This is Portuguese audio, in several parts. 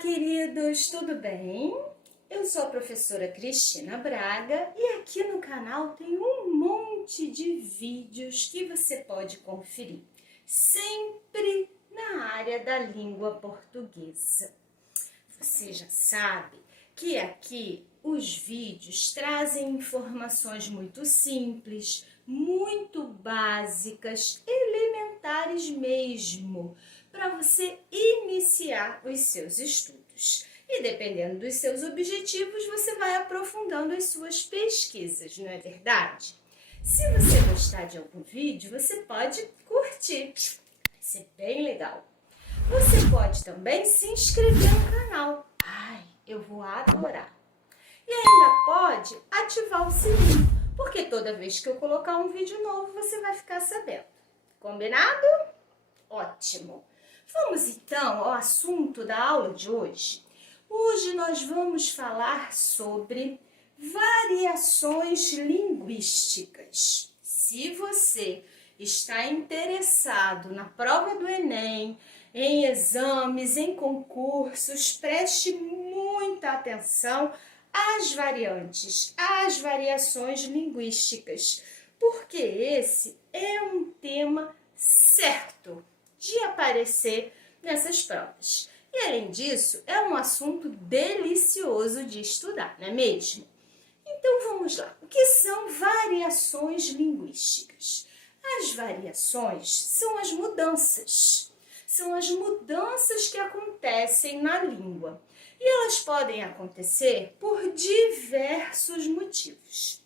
Queridos, tudo bem? Eu sou a professora Cristina Braga e aqui no canal tem um monte de vídeos que você pode conferir, sempre na área da língua portuguesa. Você já sabe que aqui os vídeos trazem informações muito simples, muito básicas, elementares mesmo, para você iniciar os seus estudos. E dependendo dos seus objetivos, você vai aprofundando as suas pesquisas, não é verdade? Se você gostar de algum vídeo, você pode curtir, vai ser bem legal. Você pode também se inscrever no canal, eu vou adorar. E ainda pode ativar o sininho, porque toda vez que eu colocar um vídeo novo, você vai ficar sabendo. Combinado? Ótimo! Vamos então ao assunto da aula de hoje. Hoje nós vamos falar sobre variações linguísticas. Se você está interessado na prova do Enem, em exames, em concursos, preste muita atenção às variantes, às variações linguísticas, porque esse é um tema certo de aparecer nessas provas. E além disso, é um assunto delicioso de estudar, não é mesmo? Então vamos lá. O que são variações linguísticas? As variações são as mudanças. São as mudanças que acontecem na língua. E elas podem acontecer por diversos motivos.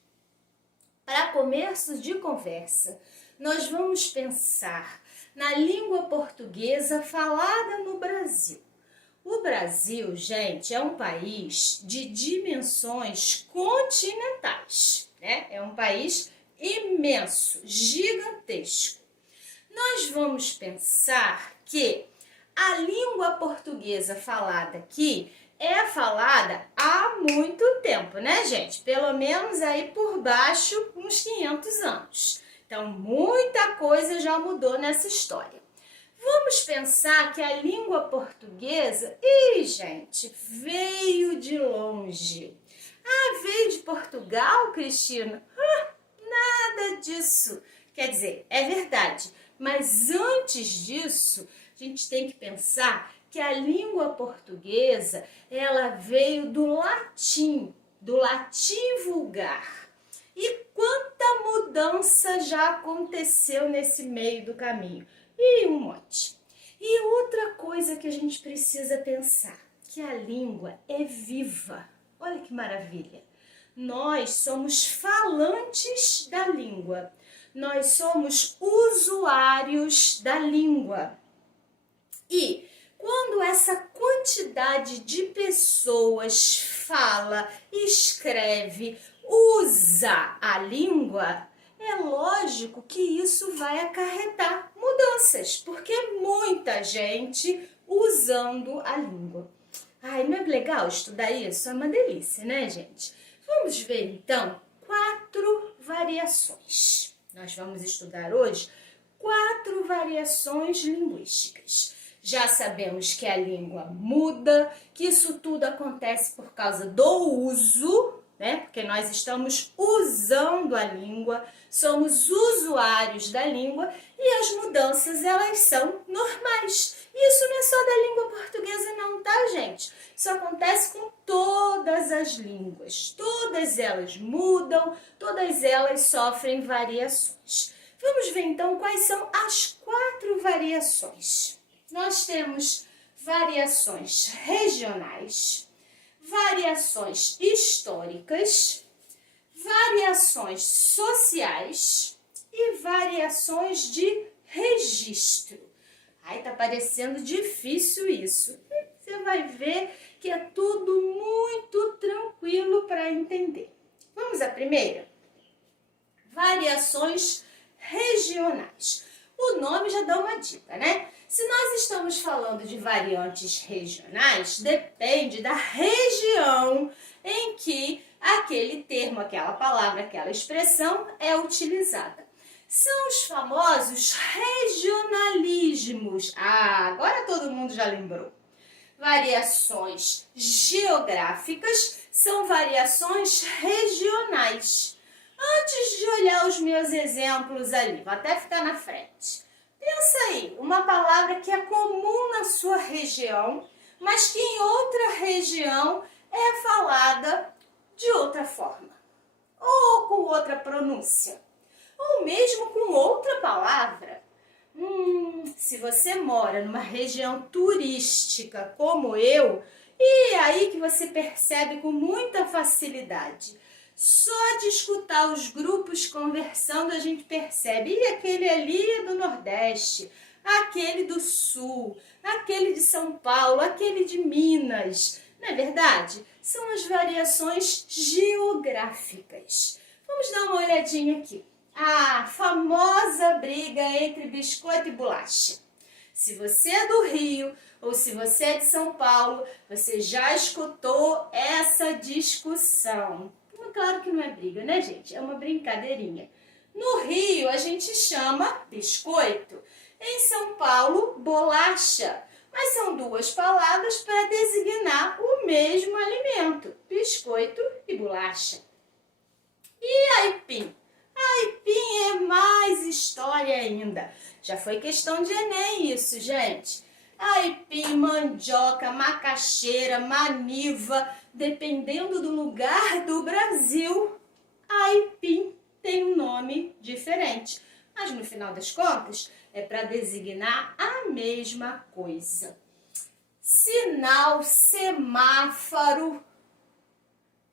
Para começo de conversa, nós vamos pensar na língua portuguesa falada no Brasil. O Brasil, gente, é um país de dimensões continentais, né? É um país imenso, gigantesco. Nós vamos pensar que a língua portuguesa falada aqui é falada há muito tempo, né, gente? Pelo menos aí por baixo, uns 500 anos. Então, muita coisa já mudou nessa história. Vamos pensar que a língua portuguesa, gente, veio de longe. Veio de Portugal, Cristina? Nada disso. Quer dizer, é verdade, mas antes disso, a gente tem que pensar que a língua portuguesa, ela veio do latim vulgar. E quanta mudança já aconteceu nesse meio do caminho? E um monte. E outra coisa que a gente precisa pensar, que a língua é viva. Olha que maravilha. Nós somos falantes da língua. Nós somos usuários da língua. E quando essa quantidade de pessoas fala, escreve, usa a língua, é lógico que isso vai acarretar mudanças, porque é muita gente usando a língua. Não é legal estudar isso? É uma delícia, né, gente? Vamos ver, então, 4 variações. Nós vamos estudar hoje 4 variações linguísticas. Já sabemos que a língua muda, que isso tudo acontece por causa do uso, né? Porque nós estamos usando a língua, somos usuários da língua e as mudanças, elas são normais. E isso não é só da língua portuguesa não, tá, gente? Isso acontece com todas as línguas. Todas elas mudam, todas elas sofrem variações. Vamos ver então quais são as 4 variações. Nós temos variações regionais, variações históricas, variações sociais e variações de registro. Tá parecendo difícil isso. Você vai ver que é tudo muito tranquilo para entender. Vamos à primeira? Variações regionais. O nome já dá uma dica, né? Se nós estamos falando de variantes regionais, depende da região em que aquele termo, aquela palavra, aquela expressão é utilizada. São os famosos regionalismos. Agora todo mundo já lembrou. Variações geográficas são variações regionais. Antes de olhar os meus exemplos ali, vou até ficar na frente. Pensa aí, uma palavra que é comum na sua região, mas que em outra região é falada de outra forma, ou com outra pronúncia, ou mesmo com outra palavra. Se você mora numa região turística como eu, e aí que você percebe com muita facilidade. Só de escutar os grupos conversando a gente percebe, e aquele ali é do Nordeste, aquele do Sul, aquele de São Paulo, aquele de Minas. Não é verdade? São as variações geográficas. Vamos dar uma olhadinha aqui. A famosa briga entre biscoito e bolacha. Se você é do Rio ou se você é de São Paulo, você já escutou essa discussão. Claro que não é briga, né, gente? É uma brincadeirinha. No Rio, a gente chama biscoito. Em São Paulo, bolacha. Mas são duas palavras para designar o mesmo alimento, biscoito e bolacha. E aipim? Aipim é mais história ainda. Já foi questão de Enem isso, gente. Aipim, mandioca, macaxeira, maniva, dependendo do lugar do Brasil, aipim tem um nome diferente. Mas no final das contas, é para designar a mesma coisa. Sinal, semáforo,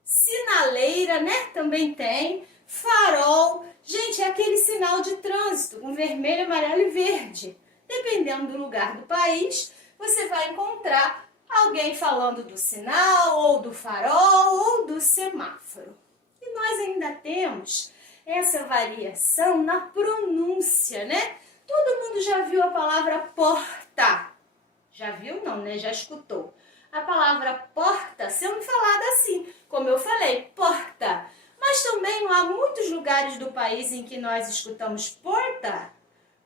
sinaleira, né? Também tem. Farol. Gente, é aquele sinal de trânsito com vermelho, amarelo e verde. Dependendo do lugar do país, você vai encontrar alguém falando do sinal, ou do farol, ou do semáforo. E nós ainda temos essa variação na pronúncia, né? Todo mundo já viu a palavra porta. Já viu? Não, né? Já escutou. A palavra porta sendo falada assim, como eu falei, porta. Mas também há muitos lugares do país em que nós escutamos porta,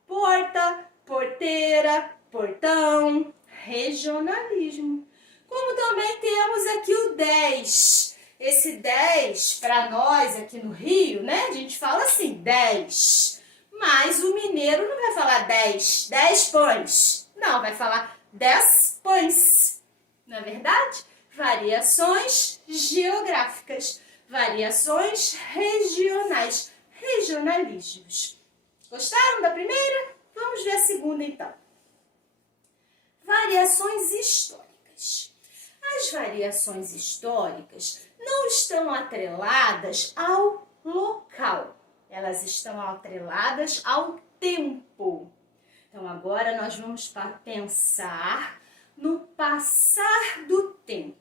porta, porteira, portão, regionalismo. Como também temos aqui o 10. Esse 10, para nós aqui no Rio, né? A gente fala assim, 10. Mas o mineiro não vai falar 10 pães. Não, vai falar 10 pães. Não é verdade? Variações geográficas, variações regionais, regionalismos. Gostaram da primeira? Vamos ver a segunda então. Variações históricas. As variações históricas não estão atreladas ao local. Elas estão atreladas ao tempo. Então agora nós vamos pensar no passar do tempo.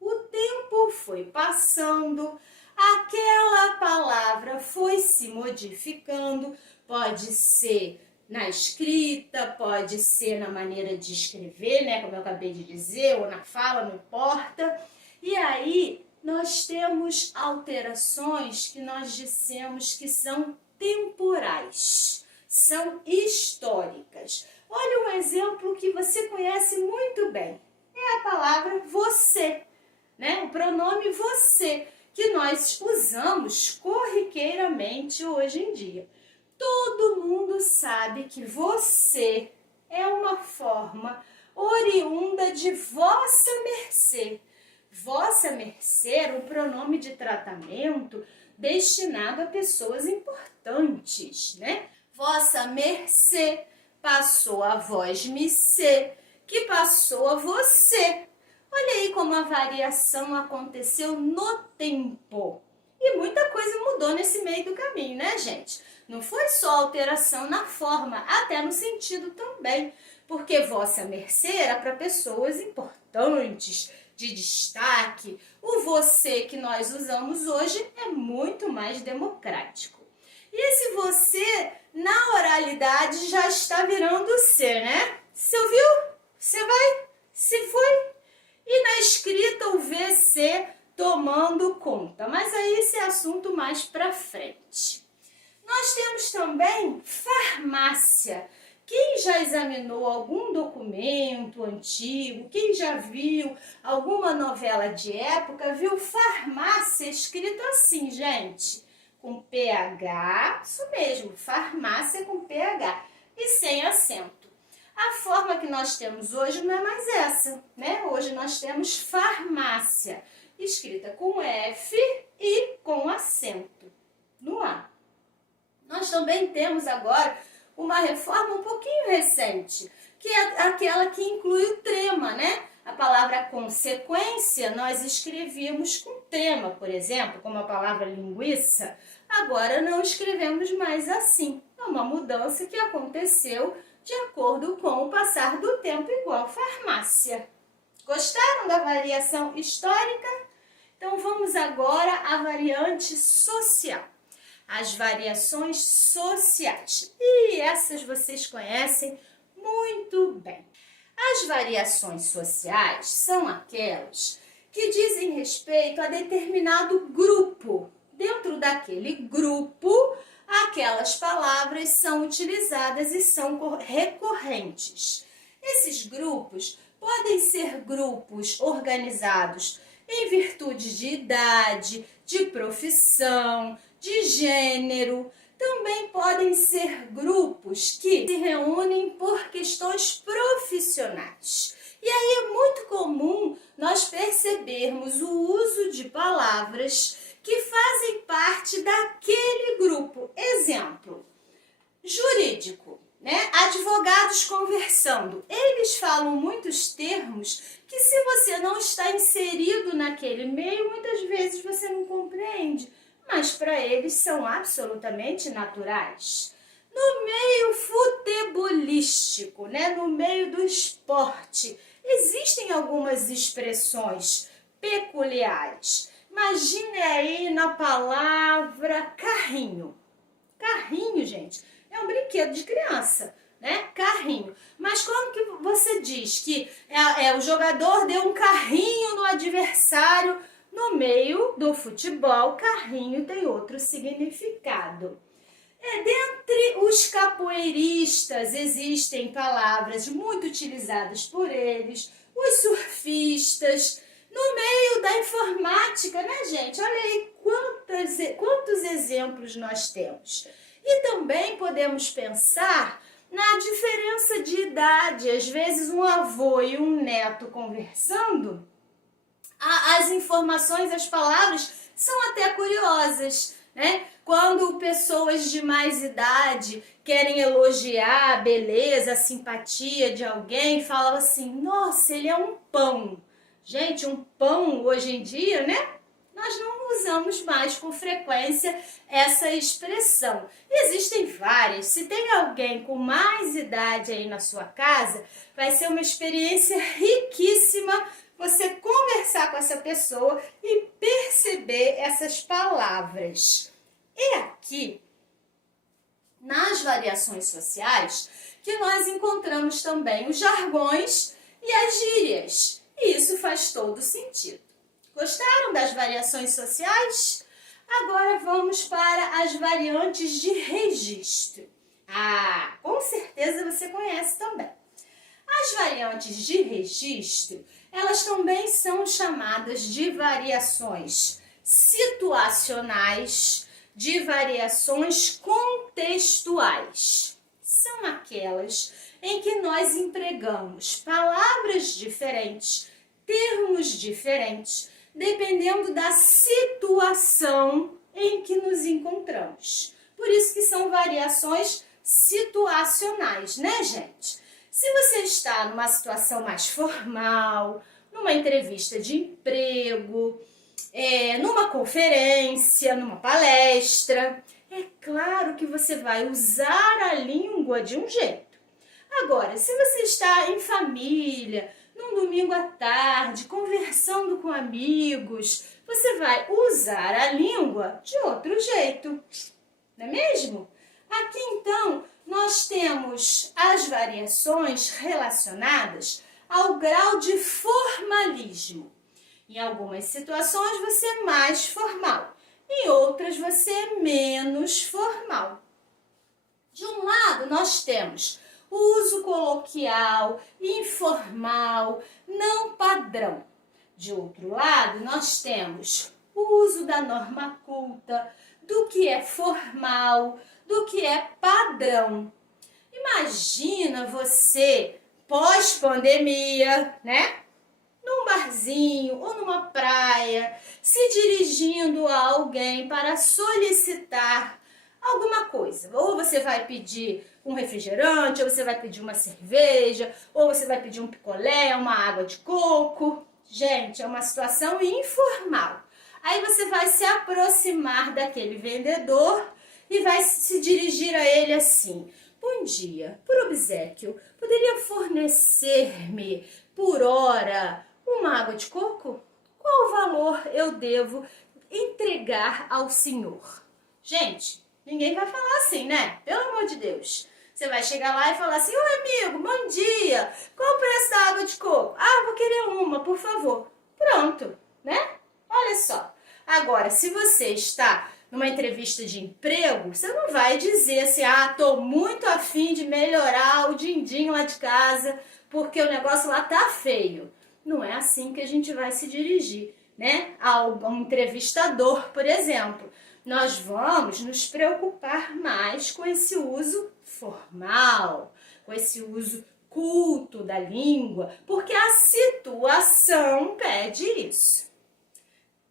O tempo foi passando, aquela palavra foi se modificando, pode ser na escrita, pode ser na maneira de escrever, né, como eu acabei de dizer, ou na fala, não importa. E aí nós temos alterações que nós dissemos que são temporais, são históricas. Olha um exemplo que você conhece muito bem, é a palavra você, né? O pronome você, que nós usamos corriqueiramente hoje em dia. Todo mundo sabe que você é uma forma oriunda de vossa mercê. Vossa mercê era um pronome de tratamento destinado a pessoas importantes, né? Vossa mercê passou a vós mercê, que passou a você. Olha aí como a variação aconteceu no tempo. E muita coisa mudou nesse meio do caminho, né, gente? Não foi só alteração na forma, até no sentido também. Porque vossa mercê era para pessoas importantes, de destaque. O você que nós usamos hoje é muito mais democrático. E esse você, na oralidade, já está virando ser, né? Você ouviu? Você vai? Se foi? E na escrita o VC tomando conta. Mas aí esse é assunto mais para frente. Nós temos também farmácia, que Quem já examinou algum documento antigo, quem já viu alguma novela de época, viu farmácia escrito assim, gente, com PH, isso mesmo, farmácia com PH e sem acento. A forma que nós temos hoje não é mais essa, né? Hoje nós temos farmácia, escrita com F e com acento no A. Nós também temos agora uma reforma um pouquinho recente, que é aquela que inclui o trema, né? A palavra consequência nós escrevíamos com trema, por exemplo, como a palavra linguiça. Agora não escrevemos mais assim. É uma mudança que aconteceu de acordo com o passar do tempo, igual farmácia. Gostaram da variação histórica? Então vamos agora à variante social. As variações sociais. E essas vocês conhecem muito bem. As variações sociais são aquelas que dizem respeito a determinado grupo. Dentro daquele grupo, aquelas palavras são utilizadas e são recorrentes. Esses grupos podem ser grupos organizados em virtude de idade, de profissão, de gênero. Também podem ser grupos que se reúnem por questões profissionais. E aí é muito comum nós percebermos o uso de palavras que fazem parte daquele grupo. Exemplo, jurídico, né? Advogados conversando. Eles falam muitos termos que, se você não está inserido naquele meio, muitas vezes você não compreende, mas para eles são absolutamente naturais. No meio futebolístico, né? No meio do esporte, existem algumas expressões peculiares. Imagine aí na palavra carrinho. Carrinho, gente, é um brinquedo de criança, né? Carrinho. Mas quando que você diz que o jogador deu um carrinho no adversário, no meio do futebol, carrinho tem outro significado. Dentre os capoeiristas existem palavras muito utilizadas por eles, os surfistas. No meio da informática, né, gente? Olha aí quantos exemplos nós temos. E também podemos pensar na diferença de idade. Às vezes um avô e um neto conversando, as informações, as palavras são até curiosas, né? Quando pessoas de mais idade querem elogiar a beleza, a simpatia de alguém, falam assim, nossa, ele é um pão. Gente, um pão hoje em dia, né? Nós não usamos mais com frequência essa expressão. Existem várias. Se tem alguém com mais idade aí na sua casa, vai ser uma experiência riquíssima você conversar com essa pessoa e perceber essas palavras. E aqui, nas variações sociais, que nós encontramos também os jargões e as gírias. E isso faz todo sentido. Gostaram das variações sociais? Agora vamos para as variantes de registro. Com certeza você conhece também. As variantes de registro, elas também são chamadas de variações situacionais, de variações contextuais. São aquelas em que nós empregamos palavras diferentes, termos diferentes, dependendo da situação em que nos encontramos. Por isso que são variações situacionais, né, gente? Se você está numa situação mais formal, numa entrevista de emprego, numa conferência, numa palestra, é claro que você vai usar a língua de um jeito. Agora, se você está em família, num domingo à tarde, conversando com amigos, você vai usar a língua de outro jeito, não é mesmo? Aqui, então, nós temos as variações relacionadas ao grau de formalismo. Em algumas situações você é mais formal, em outras você é menos formal. De um lado, nós temos o uso coloquial, informal, não padrão. De outro lado, nós temos o uso da norma culta, do que é formal, do que é padrão. Imagina você, pós-pandemia, né? Num barzinho ou numa praia, se dirigindo a alguém para solicitar alguma coisa. Ou você vai pedir um refrigerante, ou você vai pedir uma cerveja, ou você vai pedir um picolé, uma água de coco. Gente, é uma situação informal. Aí você vai se aproximar daquele vendedor e vai se dirigir a ele assim: bom dia, por obséquio, poderia fornecer-me por hora uma água de coco? Qual valor eu devo entregar ao senhor? Gente, ninguém vai falar assim, né? Pelo amor de Deus. Você vai chegar lá e falar assim: oi amigo, bom dia, qual o preço da água de coco? Ah, vou querer uma, por favor. Pronto, né? Olha só. Agora, se você está numa entrevista de emprego, você não vai dizer assim: ah, tô muito afim de melhorar o din-din lá de casa, porque o negócio lá tá feio. Não é assim que a gente vai se dirigir, né? A um entrevistador, por exemplo. Nós vamos nos preocupar mais com esse uso formal, com esse uso culto da língua, porque a situação pede isso.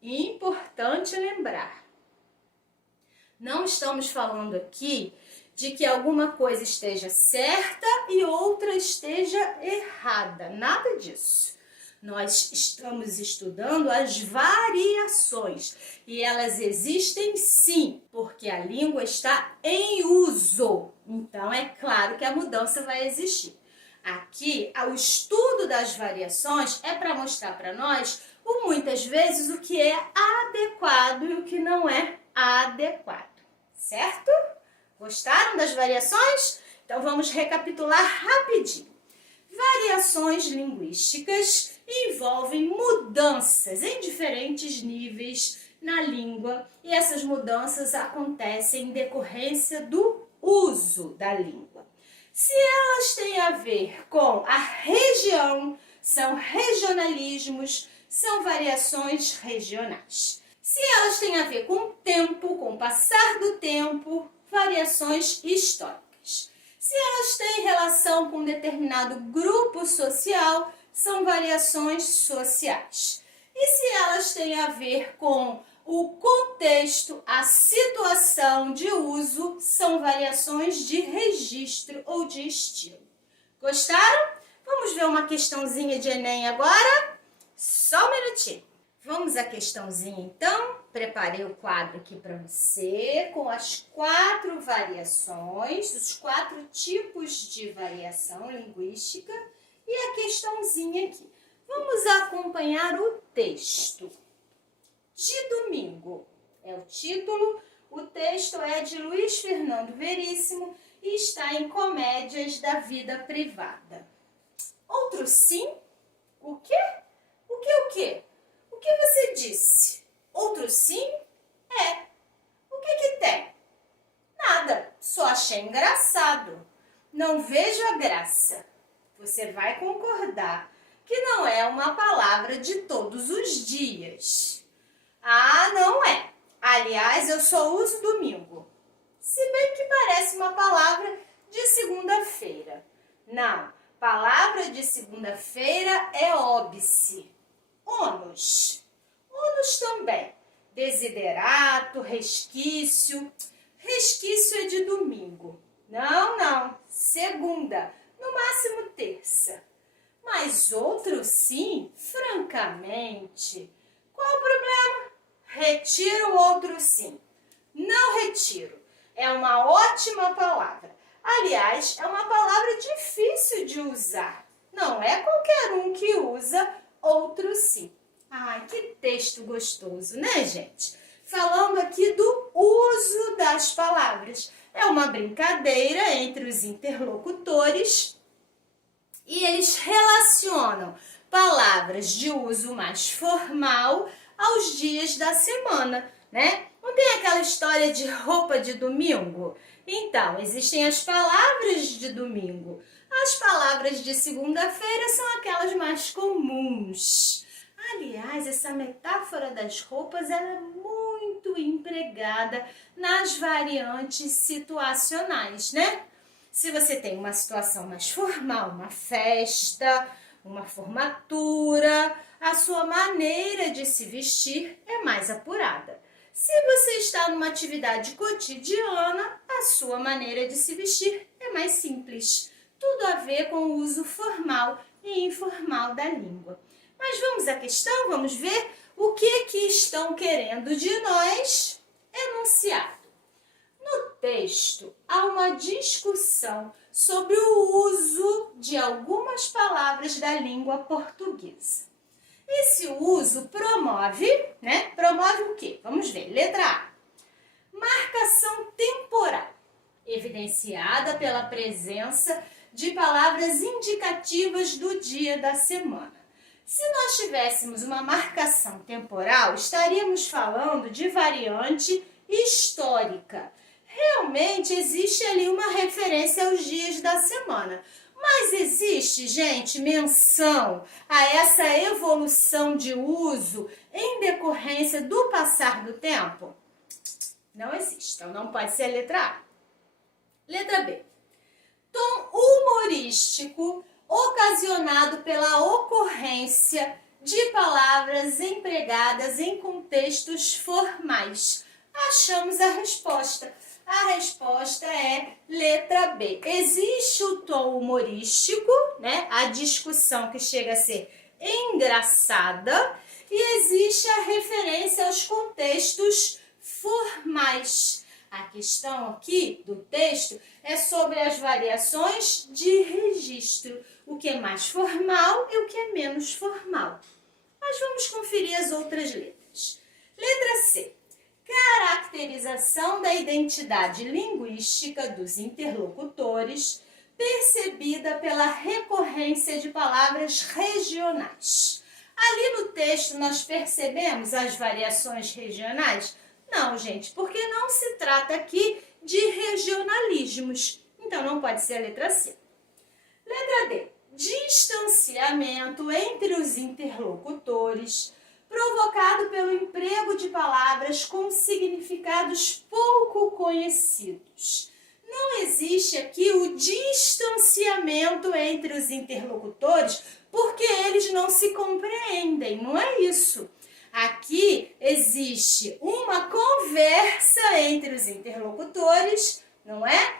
Importante lembrar, não estamos falando aqui de que alguma coisa esteja certa e outra esteja errada, nada disso. Nós estamos estudando as variações e elas existem sim, porque a língua está em uso. Então é claro que a mudança vai existir. Aqui, o estudo das variações é para mostrar para nós, muitas vezes, o que é adequado e o que não é adequado. Certo? Gostaram das variações? Então vamos recapitular rapidinho. Variações linguísticas envolvem mudanças em diferentes níveis na língua e essas mudanças acontecem em decorrência do uso da língua. Se elas têm a ver com a região, são regionalismos, são variações regionais. Se elas têm a ver com o tempo, com o passar do tempo, variações históricas. Se elas têm relação com um determinado grupo social, são variações sociais. E se elas têm a ver com o contexto, a situação de uso, são variações de registro ou de estilo. Gostaram? Vamos ver uma questãozinha de Enem agora? Só um minutinho. Vamos à questãozinha então? Preparei o quadro aqui para você com as 4 variações, os 4 tipos de variação linguística e a questãozinha aqui. Vamos acompanhar o texto. De domingo é o título, o texto é de Luiz Fernando Veríssimo e está em Comédias da Vida Privada. Outro sim? O quê? O quê, o quê? O que você disse? Outro sim? É. O que tem? Nada, só achei engraçado. Não vejo a graça. Você vai concordar que não é uma palavra de todos os dias. Ah, não é. Aliás, eu só uso domingo. Se bem que parece uma palavra de segunda-feira. Não, palavra de segunda-feira é óbice. Ônus. Ônus também. Desiderato, resquício. Resquício é de domingo. Não. Segunda. No máximo terça. Mas outro sim, francamente. Qual o problema? Retiro o outro sim. Não retiro. É uma ótima palavra. Aliás, é uma palavra difícil de usar. Não é qualquer um que usa outro sim. Ai, que texto gostoso, né, gente? Falando aqui do uso das palavras. É uma brincadeira entre os interlocutores e eles relacionam palavras de uso mais formal aos dias da semana, né? Não tem aquela história de roupa de domingo? Então, existem as palavras de domingo. As palavras de segunda-feira são aquelas mais comuns. Aliás, essa metáfora das roupas ela é muito empregada nas variantes situacionais, né? Se você tem uma situação mais formal, uma festa, uma formatura, a sua maneira de se vestir é mais apurada. Se você está numa atividade cotidiana, a sua maneira de se vestir é mais simples. Tudo a ver com o uso formal e informal da língua. Mas vamos à questão, vamos ver o que estão querendo de nós enunciar. No texto, há uma discussão sobre o uso de algumas palavras da língua portuguesa. Esse uso promove, né? Promove o quê? Vamos ver. Letra A. Marcação temporal, evidenciada pela presença de palavras indicativas do dia da semana. Se nós tivéssemos uma marcação temporal, estaríamos falando de variante histórica. Realmente existe ali uma referência aos dias da semana. Mas existe, gente, menção a essa evolução de uso em decorrência do passar do tempo? Não existe, então não pode ser a letra A. Letra B. Tom humorístico ocasionado pela ocorrência de palavras empregadas em contextos formais. Achamos a resposta. A resposta é letra B. Existe o tom humorístico, né? A discussão que chega a ser engraçada, e existe a referência aos contextos formais. A questão aqui do texto é sobre as variações de registro, o que é mais formal e o que é menos formal. Mas vamos conferir as outras letras. Letra C. Caracterização da identidade linguística dos interlocutores, percebida pela recorrência de palavras regionais. Ali no texto nós percebemos as variações regionais? Não, gente, porque não se trata aqui de regionalismos. Então não pode ser a letra C. Letra D. Distanciamento entre os interlocutores, provocado pelo emprego de palavras com significados pouco conhecidos. Não existe aqui o distanciamento entre os interlocutores porque eles não se compreendem, não é isso. Aqui existe uma conversa entre os interlocutores, não é?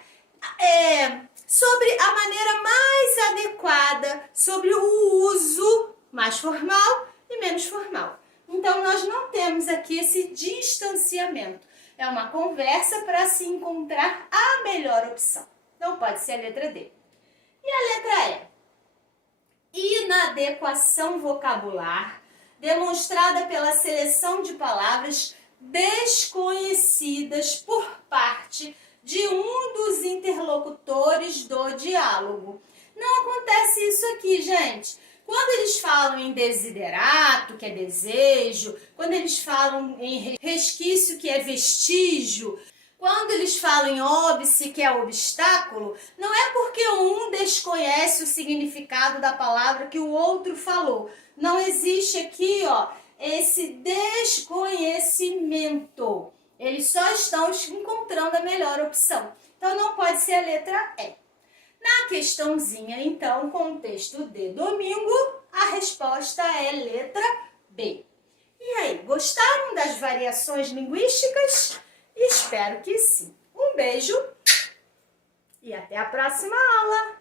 Sobre a maneira mais adequada, sobre o uso mais formal e menos formal. Então, nós não temos aqui esse distanciamento. É uma conversa para se encontrar a melhor opção. Não pode ser a letra D. E a letra E? Inadequação vocabular, demonstrada pela seleção de palavras desconhecidas por parte de um dos interlocutores do diálogo. Não acontece isso aqui, gente. Quando eles falam em desiderato, que é desejo, quando eles falam em resquício, que é vestígio, quando eles falam em óbice, que é obstáculo, não é porque um desconhece o significado da palavra que o outro falou. Não existe aqui, esse desconhecimento. Eles só estão encontrando a melhor opção. Então, não pode ser a letra E. Na questãozinha, então, com o texto de domingo, a resposta é letra B. E aí, gostaram das variações linguísticas? Espero que sim. Um beijo e até a próxima aula!